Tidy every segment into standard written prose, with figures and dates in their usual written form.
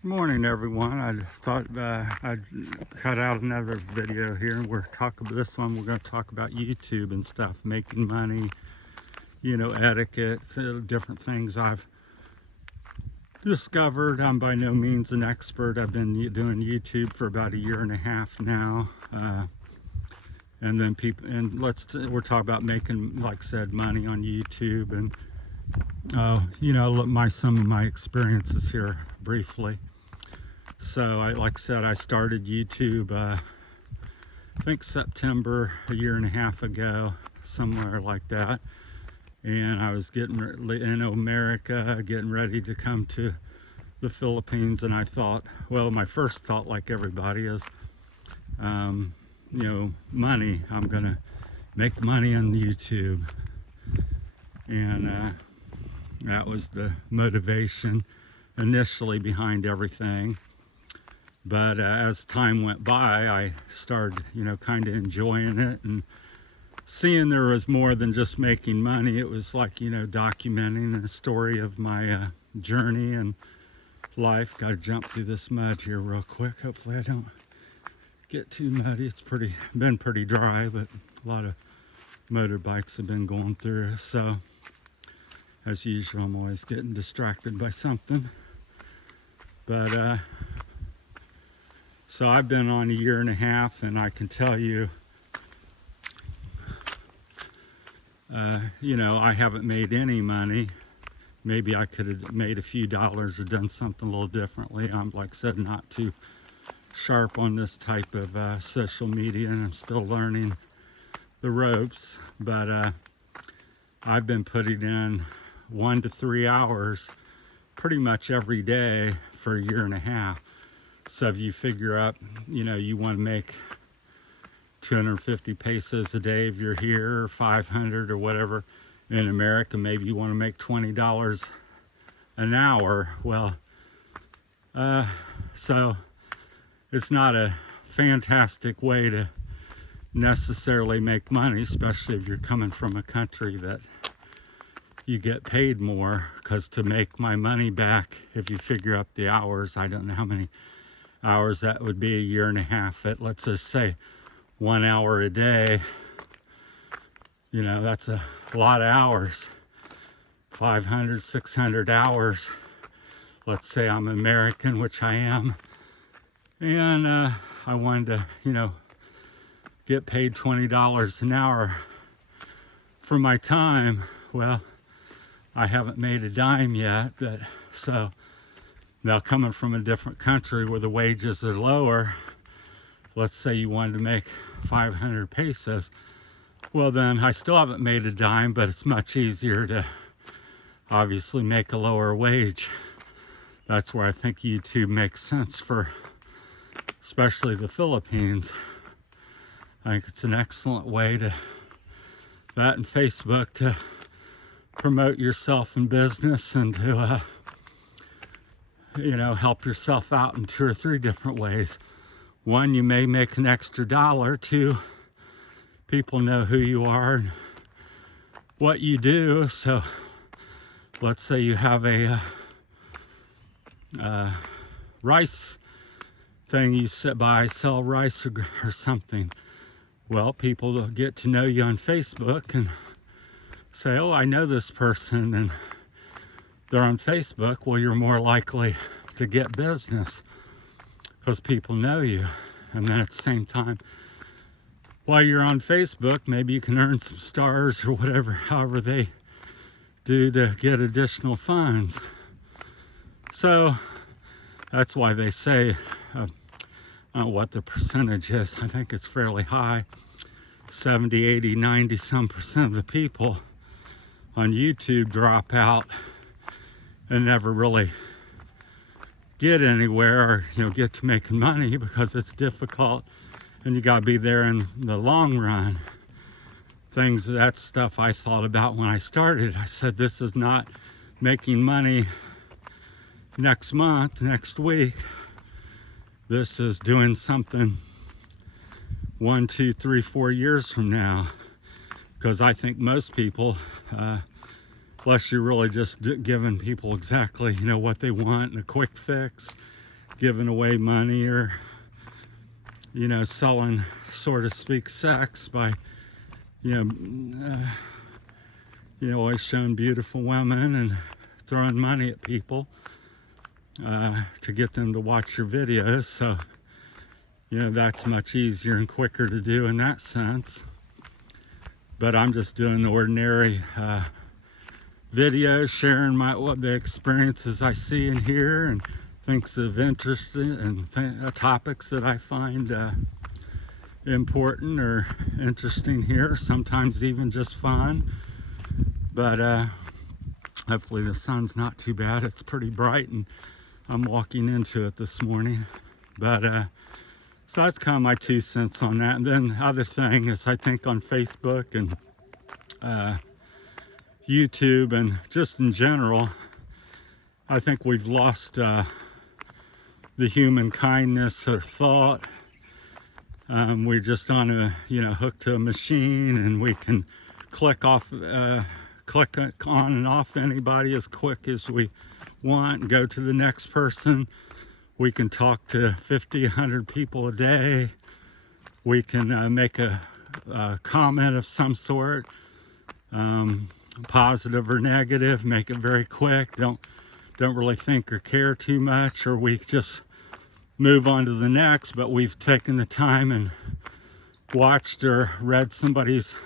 Good morning, everyone. I just thought I'd cut out another video here, and we're talking about this one. We're going to talk about YouTube and stuff, making money, etiquette, different things I've discovered. I'm by no means an expert. I've been doing YouTube for about a year and a half now, and then we're talking about making, like I said, money on YouTube, and some of my experiences here briefly. So like I said, I started YouTube, I think September a year and a half ago, somewhere like that. And I was getting in America, getting ready to come to the Philippines. And I thought, well, my first thought, like everybody, is, money. I'm going to make money on YouTube. And that was the motivation initially behind everything. But as time went by, I started, kind of enjoying it and seeing there was more than just making money. It was like, documenting a story of my journey and life. Got to jump through this mud here real quick. Hopefully I don't get too muddy. It's been pretty dry, but a lot of motorbikes have been going through. So as usual, I'm always getting distracted by something. But so I've been on a year and a half, and I can tell you, I haven't made any money. Maybe I could have made a few dollars or done something a little differently. I'm, like I said, not too sharp on this type of social media, and I'm still learning the ropes. But I've been putting in 1 to 3 hours pretty much every day for a year and a half. So if you figure up, you want to make 250 pesos a day if you're here, or 500 or whatever. In America, maybe you want to make $20 an hour. Well, so it's not a fantastic way to necessarily make money, especially if you're coming from a country that you get paid more. Because to make my money back, if you figure up the hours, I don't know how many hours that would be, a year and a half at, let's just say, 1 hour a day. That's a lot of hours. 500, 600 hours. Let's say I'm American, which I am, and I wanted to, get paid $20 an hour for my time. Well, I haven't made a dime yet, but so now, coming from a different country where the wages are lower, let's say you wanted to make 500 pesos. Well, then I still haven't made a dime, but it's much easier to obviously make a lower wage. That's where I think YouTube makes sense for especially the Philippines. I think it's an excellent way that and Facebook, to promote yourself in business and to help yourself out in 2 or 3 different ways. One, you may make an extra dollar. 2, people know who you are and what you do. So let's say you have a rice thing you sell rice or something. Well, people will get to know you on Facebook and say, oh, I know this person, and they're on Facebook. Well, you're more likely to get business because people know you. And then at the same time, while you're on Facebook, maybe you can earn some stars or whatever, however they do, to get additional funds. So that's why they say, I don't know what the percentage is. I think it's fairly high. 70, 80, 90 some percent of the people on YouTube drop out and never really get anywhere, or get to making money, because it's difficult and you got to be there in the long run. That's stuff I thought about when I started. I said, this is not making money next month, next week. This is doing something 1, 2, 3, 4 years from now. Because I think most people, unless you're really just giving people exactly, what they want and a quick fix, giving away money or, selling, so to speak, sex by, always showing beautiful women and throwing money at people to get them to watch your videos. So, that's much easier and quicker to do in that sense. But I'm just doing the ordinary videos, sharing what the experiences I see and hear and things of interest and topics that I find important or interesting here, sometimes even just fun. But hopefully the sun's not too bad. It's pretty bright and I'm walking into it this morning. But so that's kind of my 2 cents on that. And then the other thing is, I think on Facebook and YouTube and just in general, I think we've lost the human kindness or thought. We're just on a, hooked to a machine, and we can click on and off anybody as quick as we want and go to the next person. We can talk to 50, 100 people a day. We can make a comment of some sort, positive or negative, make it very quick. Don't really think or care too much, or we just move on to the next. But we've taken the time and watched or read somebody's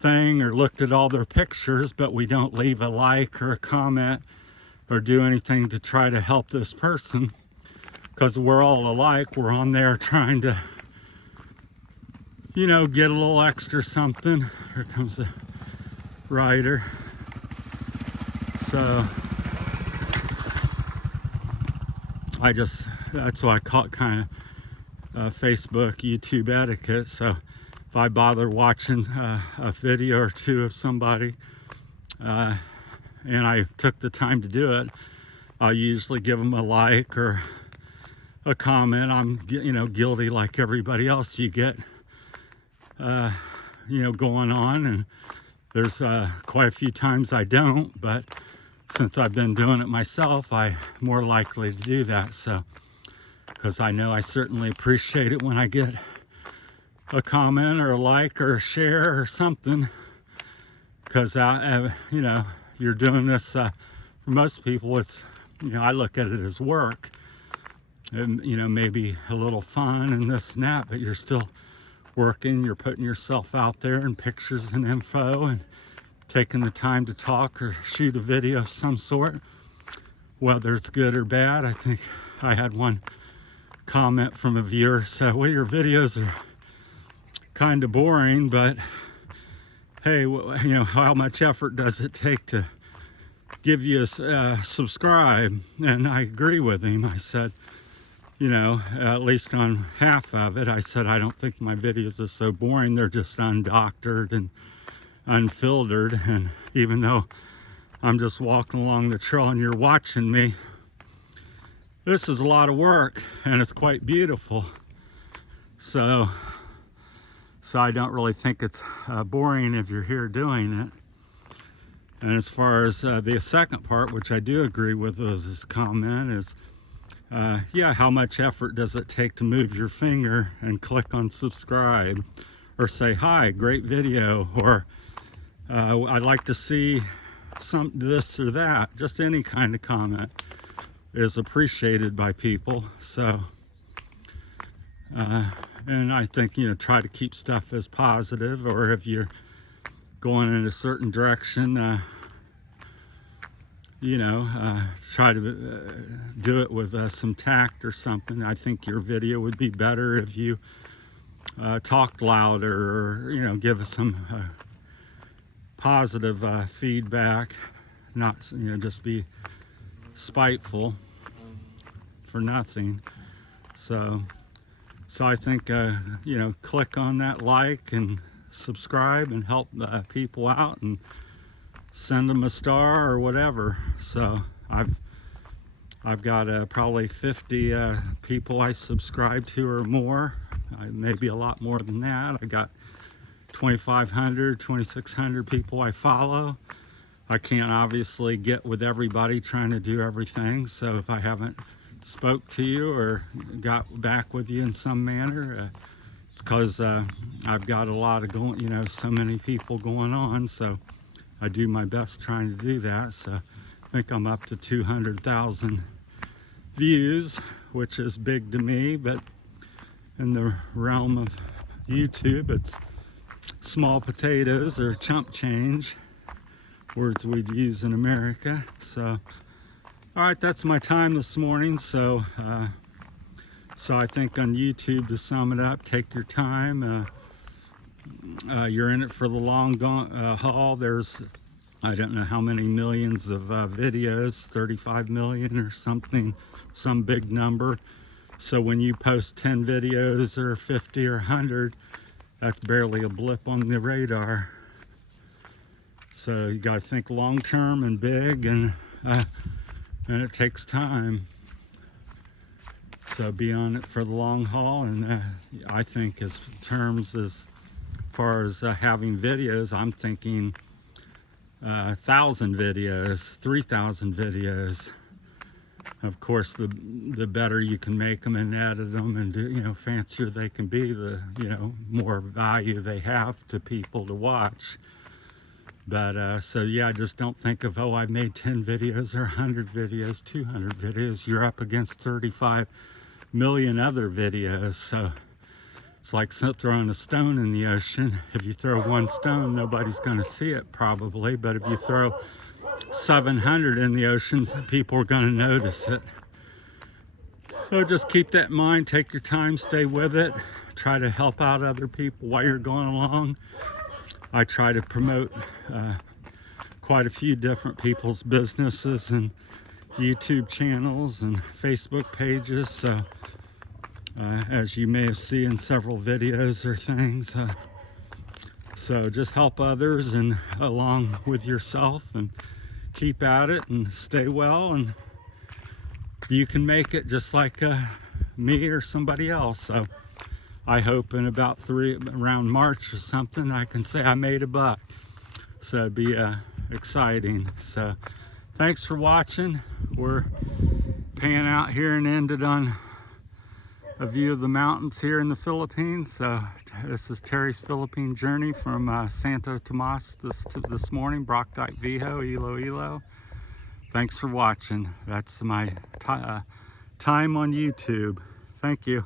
thing or looked at all their pictures, but we don't leave a like or a comment or do anything to try to help this person, because we're all alike. We're on there trying to, get a little extra something. Here comes the rider. So that's why I call it kind of Facebook, YouTube etiquette. So if I bother watching a video or two of somebody, and I took the time to do it, I'll usually give them a like or a comment. I'm, guilty like everybody else. You get, going on, and there's quite a few times I don't, but since I've been doing it myself, I'm more likely to do that. So, because I know I certainly appreciate it when I get a comment or a like or a share or something, because you're doing this, for most people, it's, I look at it as work, and, maybe a little fun and this and that, but you're still working, you're putting yourself out there in pictures and info and taking the time to talk or shoot a video of some sort, whether it's good or bad. I think I had one comment from a viewer said, well, your videos are kind of boring, but hey, how much effort does it take to give you a subscribe? And I agree with him. I said, at least on half of it, I said, I don't think my videos are so boring. They're just undoctored and unfiltered. And even though I'm just walking along the trail and you're watching me, this is a lot of work and it's quite beautiful. So I don't really think it's boring if you're here doing it. And as far as the second part, which I do agree with this comment, is how much effort does it take to move your finger and click on subscribe, or say, hi, great video, or I'd like to see some this or that. Just any kind of comment is appreciated by people. So and I think, try to keep stuff as positive, or if you're going in a certain direction, try to do it with some tact or something. I think your video would be better if you talked louder, or, give us some positive feedback, not, just be spiteful for nothing. So I think, click on that like and subscribe and help people out and send them a star or whatever. So I've got probably 50 people I subscribe to or more, maybe a lot more than that. I got 2,500, 2,600 people I follow. I can't obviously get with everybody trying to do everything, so if I haven't spoke to you or got back with you in some manner. It's because I've got a lot of going, you know, so many people going on, so I do my best trying to do that. So I think I'm up to 200,000 views, which is big to me, but in the realm of YouTube, it's small potatoes or chump change, words we'd use in America. So, all right, that's my time this morning. So I think on YouTube, to sum it up, take your time. You're in it for the long haul. There's, I don't know how many millions of videos, 35 million or something, some big number. So when you post 10 videos or 50 or 100, that's barely a blip on the radar. So you got to think long term and big, and it takes time. So be on it for the long haul. And I think as far as having videos, I'm thinking 1,000 videos, 3,000 videos. Of course, the better you can make them and edit them, and you know, fancier they can be, the, you know, more value they have to people to watch. But so yeah, just don't think of, oh, I made 10 videos or 100 videos, 200 videos. You're up against 35 million other videos. So it's like throwing a stone in the ocean. If you throw one stone, nobody's going to see it probably, but if you throw 700 in the ocean, people are going to notice it. So just keep that in mind, take your time, stay with it, try to help out other people while you're going along. I try to promote quite a few different people's businesses and YouTube channels and Facebook pages. So as you may have seen in several videos or things, so just help others and along with yourself, and keep at it and stay well, and you can make it just like me or somebody else. So I hope in about around March or something, I can say I made $1. So it'd be exciting. So thanks for watching. We're paying out here and ended on a view of the mountains here in the Philippines. So this is Terry's Philippine journey from Santo Tomas this morning, Brockdike Viho, Iloilo. Thanks for watching. That's my time on YouTube. Thank you.